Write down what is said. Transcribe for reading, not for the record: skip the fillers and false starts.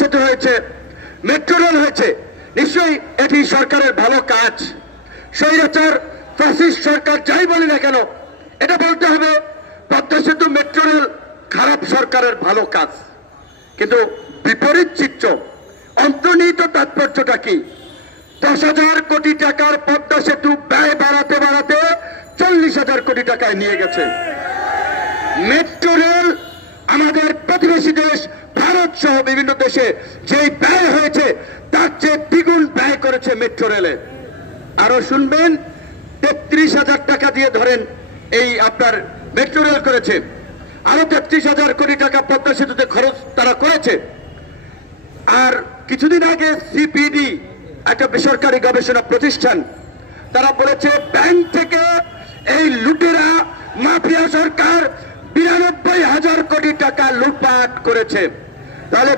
সেতু হয়েছে, metro rail হয়েছে, নিশ্চয়ই এটি সরকারের ভালো কাজ। স্বৈরাচার ফ্যাসিস্ট সরকার যাই বলি না কেন, এটা বলতে হবে পদ্মা সেতু মেট্রো রেল খারাপ সরকারের ভালো কাজ। কিন্তু বিপরীত চিত্র, অন্তর্নিহিত তাৎপর্যটা কি? 10,000 কোটি টাকার পদ্মা সেতু ব্যয় বাড়াতে বাড়াতে 40,000 কোটি টাকায় নিয়ে গেছে। মেট্রো রেল আমাদের প্রতিবেশী দেশ ভারত সহ বিভিন্ন দেশে যেই ব্যয় হয়েছে তার চেয়ে দ্বিগুণ ব্যয় করেছে মেট্রো রেলে। আরো শুনবেন, 33,000 টাকা দিয়ে ধরেন এই আপনার মেট্রো রেল করেছে, আরো 33,000 কোটি টাকা পদ্মা সেতুতে খরচ তারা করেছে। আর কিছুদিন আগে সিপিডি, একটা বেসরকারি গবেষণা প্রতিষ্ঠান, তারা বলেছে ব্যাংক থেকে এই লুটেরা মাফিয়া সরকার 92,000 কোটি টাকা লুটপাট করেছে। তাহলে